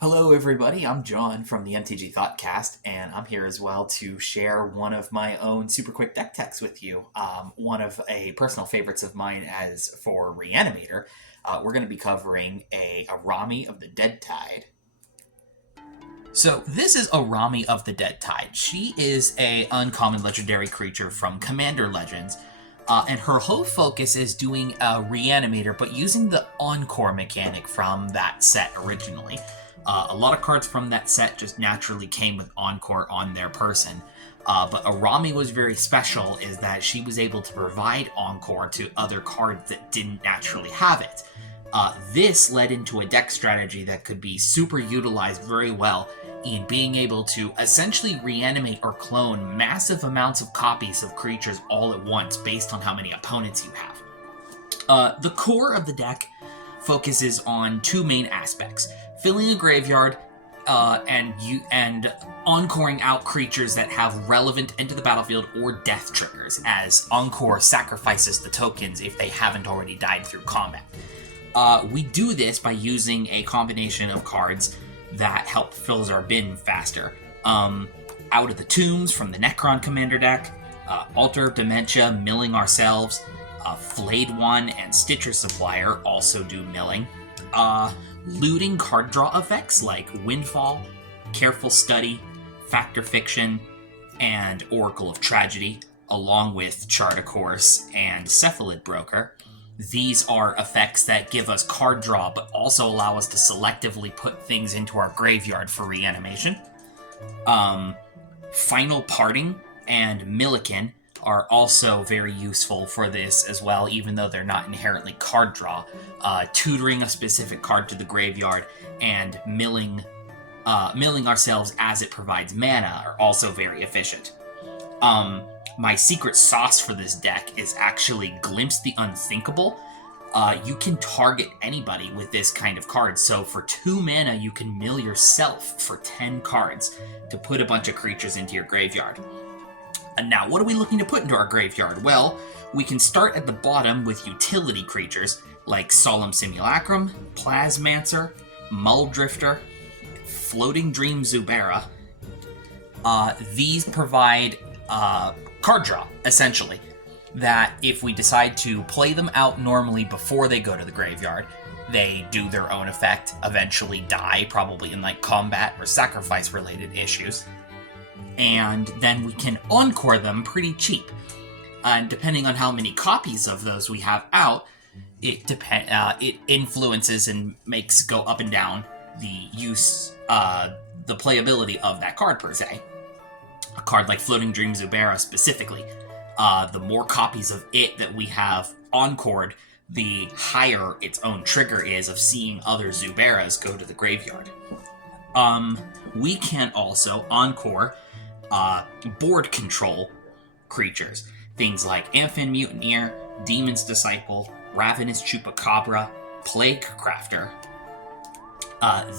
Hello, everybody. I'm John from the MTG Thoughtcast, and I'm here as well to share one of my own super quick deck techs with you. One of a personal favorites of mine as for Reanimator. We're going to be covering a Araumi of the Dead Tide. So this is Araumi of the Dead Tide. She is a uncommon legendary creature from Commander Legends, and her whole focus is doing a Reanimator, but using the Encore mechanic from that set originally. A lot of cards from that set just naturally came with Encore on their person. But Araumi was very special is that she was able to provide Encore to other cards that didn't naturally have it. This led into a deck strategy that could be super utilized very well in being able to essentially reanimate or clone massive amounts of copies of creatures all at once based on how many opponents you have. The core of the deck focuses on two main aspects: filling a graveyard and encoring out creatures that have relevant into the battlefield or death triggers, as Encore sacrifices the tokens if they haven't already died through combat. We do this by using a combination of cards that help fill our bin faster. Out of the Tombs from the Necron Commander deck, Altar of Dementia, Milling Ourselves, Flayed One, and Stitcher Supplier also do milling. Looting card draw effects like Windfall, Careful Study, Factor Fiction, and Oracle of Tragedy, along with Chart a Course and Cephalid Broker. These are effects that give us card draw, but also allow us to selectively put things into our graveyard for reanimation. Final Parting and Milliken are also very useful for this as well, even though they're not inherently card draw. Tutoring a specific card to the graveyard and milling ourselves as it provides mana are also very efficient. My secret sauce for this deck is actually Glimpse the Unthinkable. You can target anybody with this kind of card. So for 2 mana, you can mill yourself for 10 cards to put a bunch of creatures into your graveyard. And now, what are we looking to put into our graveyard? Well, we can start at the bottom with utility creatures like Solemn Simulacrum, Plasmancer, Mulldrifter, Floating Dream Zubera. These provide card draw, essentially, that if we decide to play them out normally before they go to the graveyard, they do their own effect, eventually die, probably in like combat or sacrifice related issues, and then we can encore them pretty cheap. And depending on how many copies of those we have out, it influences and makes go up and down the the playability of that card per se. A card like Floating Dream Zubera specifically, the more copies of it that we have encored, the higher its own trigger is of seeing other Zuberas go to the graveyard. We can also encore board control creatures. Things like Amphin Mutineer, Demon's Disciple, Ravenous Chupacabra, Plague Crafter.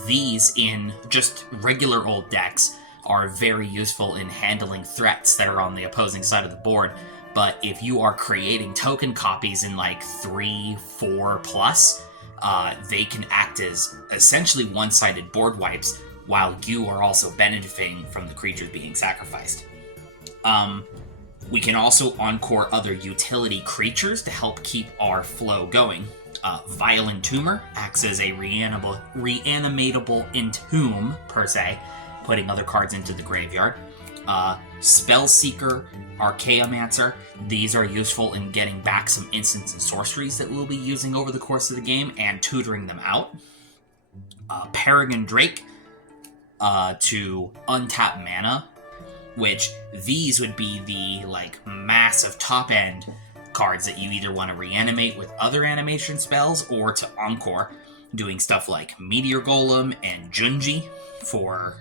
These in just regular old decks are very useful in handling threats that are on the opposing side of the board. But if you are creating token copies in like 3, 4 plus, they can act as essentially one-sided board wipes while you are also benefiting from the creatures being sacrificed. We can also encore other utility creatures to help keep our flow going. Violent Tumor acts as a reanimatable entomb, per se, putting other cards into the graveyard. Spellseeker, Archaeomancer, these are useful in getting back some instants and sorceries that we'll be using over the course of the game and tutoring them out. Paragon Drake, to untap mana, which these would be the like massive top end cards that you either want to reanimate with other animation spells or to encore, doing stuff like Meteor Golem and Junji for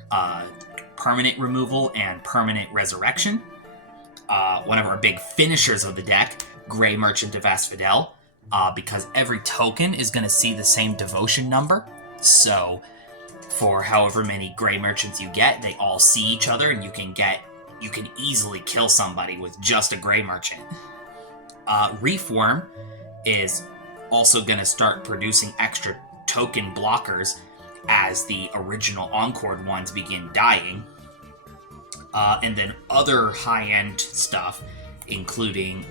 permanent removal and permanent resurrection. One of our big finishers of the deck, Grey Merchant of Asphodel, because every token is going to see the same devotion number. So for however many Grey Merchants you get, they all see each other, and you can easily kill somebody with just a Grey Merchant. Reefworm is also going to start producing extra token blockers as the original Encore ones begin dying. And then other high-end stuff, including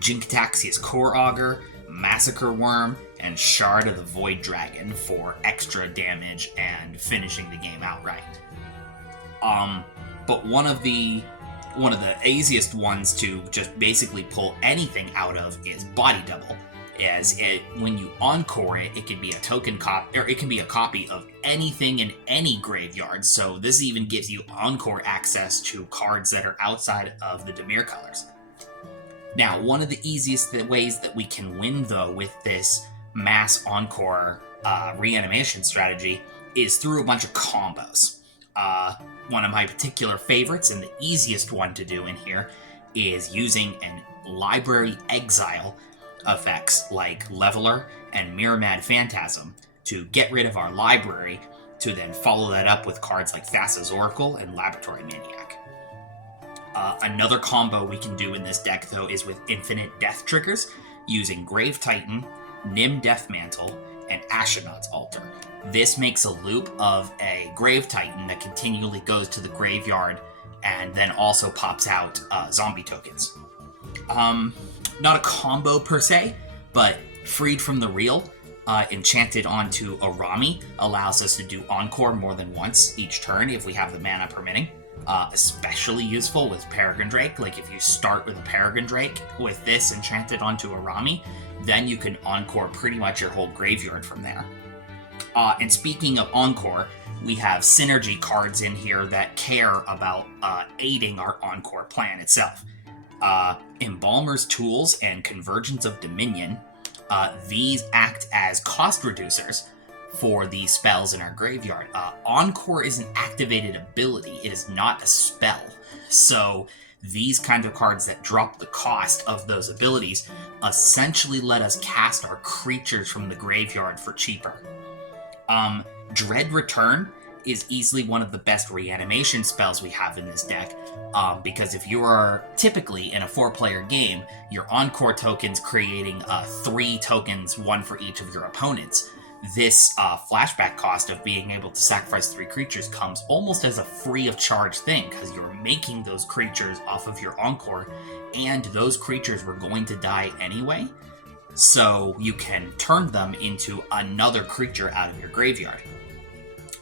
Jinktaxia's Core Augur, Massacre Worm, and Shard of the Void Dragon for extra damage and finishing the game outright. But one of the easiest ones to just basically pull anything out of is Body Double. As when you encore it, it can be a token copy, or it can be a copy of anything in any graveyard. So this even gives you encore access to cards that are outside of the Dimir colors. Now, one of the easiest ways that we can win, though, with this mass encore reanimation strategy is through a bunch of combos. One of my particular favorites, and the easiest one to do in here, is using an library exile effects like Leveler and Miramad Phantasm to get rid of our library, to then follow that up with cards like Thassa's Oracle and Laboratory Maniac. Another combo we can do in this deck, though, is with infinite death triggers, using Grave Titan, Nim Deathmantle, and Astronaut's Altar. This makes a loop of a Grave Titan that continually goes to the graveyard and then also pops out zombie tokens. Not a combo per se, but freed from the real, enchanted onto Araumi allows us to do Encore more than once each turn if we have the mana permitting. Especially useful with Peregrine Drake. Like if you start with a Peregrine Drake with this enchanted onto Araumi, then you can Encore pretty much your whole graveyard from there. And speaking of Encore, we have synergy cards in here that care about aiding our Encore plan itself. Embalmer's Tools and Convergence of Dominion, these act as cost reducers for the spells in our graveyard. Encore is an activated ability, it is not a spell. So these kinds of cards that drop the cost of those abilities essentially let us cast our creatures from the graveyard for cheaper. Dread Return is easily one of the best reanimation spells we have in this deck, because if you are typically in a 4-player game, your Encore tokens creating 3 tokens, 1 for each of your opponents. This flashback cost of being able to sacrifice 3 creatures comes almost as a free of charge thing, because you're making those creatures off of your Encore, and those creatures were going to die anyway, so you can turn them into another creature out of your graveyard.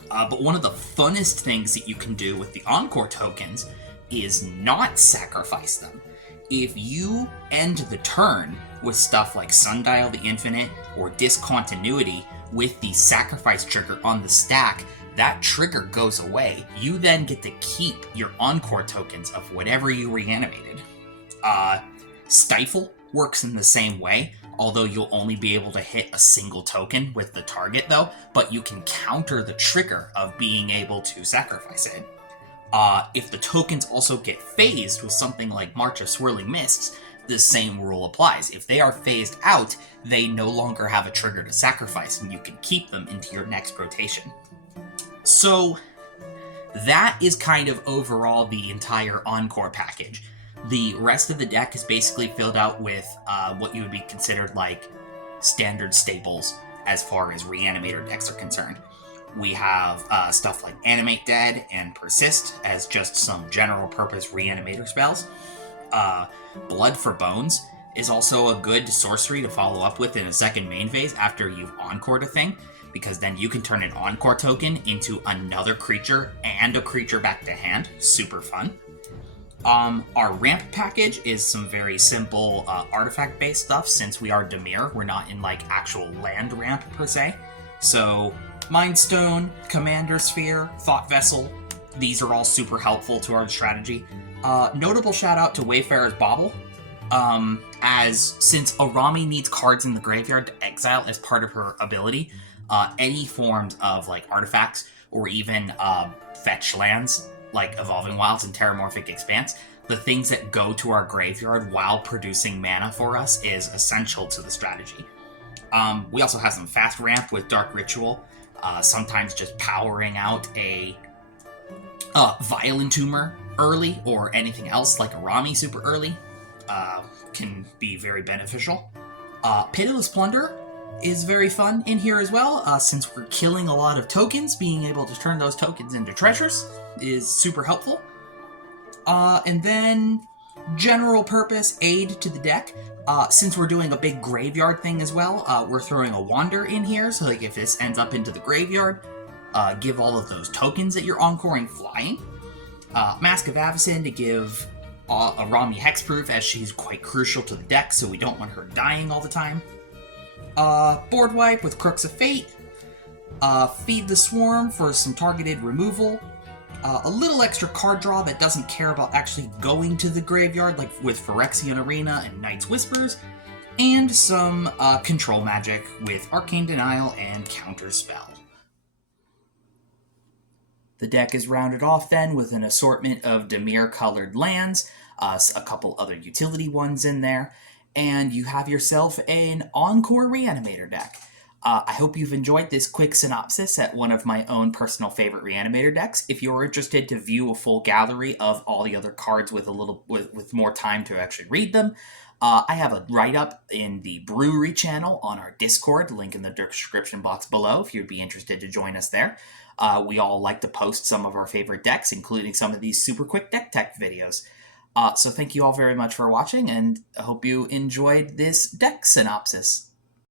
But one of the funnest things that you can do with the Encore tokens is not sacrifice them. If you end the turn with stuff like Sundial the Infinite or Discontinuity with the sacrifice trigger on the stack, that trigger goes away. You then get to keep your Encore tokens of whatever you reanimated. Stifle works in the same way, although you'll only be able to hit a single token with the target though, but you can counter the trigger of being able to sacrifice it. If the tokens also get phased with something like March of Swirling Mists, the same rule applies. If they are phased out, they no longer have a trigger to sacrifice, and you can keep them into your next rotation. So that is kind of overall the entire Encore package. The rest of the deck is basically filled out with what you would be considered like standard staples as far as reanimator decks are concerned. We have stuff like Animate Dead and Persist as just some general purpose reanimator spells. Blood for Bones is also a good sorcery to follow up with in a second main phase after you've encored a thing, because then you can turn an Encore token into another creature and a creature back to hand. Super fun. Our ramp package is some very simple artifact-based stuff. Since we are Dimir, we're not in like actual land ramp per se. So Mind Stone, Commander Sphere, Thought Vessel, these are all super helpful to our strategy. Notable shout out to Wayfarer's Bauble, as since Araumi needs cards in the graveyard to exile as part of her ability, any forms of like artifacts or even fetch lands like Evolving Wilds and Terramorphic Expanse, the things that go to our graveyard while producing mana for us is essential to the strategy. We also have some fast ramp with Dark Ritual, sometimes just powering out a Violent Tumor early or anything else like Araumi super early can be very beneficial. Pitiless Plunder is very fun in here as well, since we're killing a lot of tokens. Being able to turn those tokens into treasures is super helpful. And then general purpose aid to the deck. Since we're doing a big graveyard thing as well, we're throwing a wander in here, so like if this ends up into the graveyard, give all of those tokens that you're encoring flying. Mask of Avacyn to give Araumi hexproof, as she's quite crucial to the deck, so we don't want her dying all the time. Board wipe with Crooks of Fate. Feed the Swarm for some targeted removal. A little extra card draw that doesn't care about actually going to the graveyard, like with Phyrexian Arena and Night's Whispers. And some control magic with Arcane Denial and Counterspell. The deck is rounded off then with an assortment of Dimir-colored lands, a couple other utility ones in there, and you have yourself an Encore Reanimator deck. I hope you've enjoyed this quick synopsis at one of my own personal favorite Reanimator decks. If you're interested to view a full gallery of all the other cards with with more time to actually read them, I have a write-up in the Brewery channel on our Discord, link in the description box below if you'd be interested to join us there. We all like to post some of our favorite decks, including some of these super quick deck tech videos. So thank you all very much for watching, and I hope you enjoyed this deck synopsis.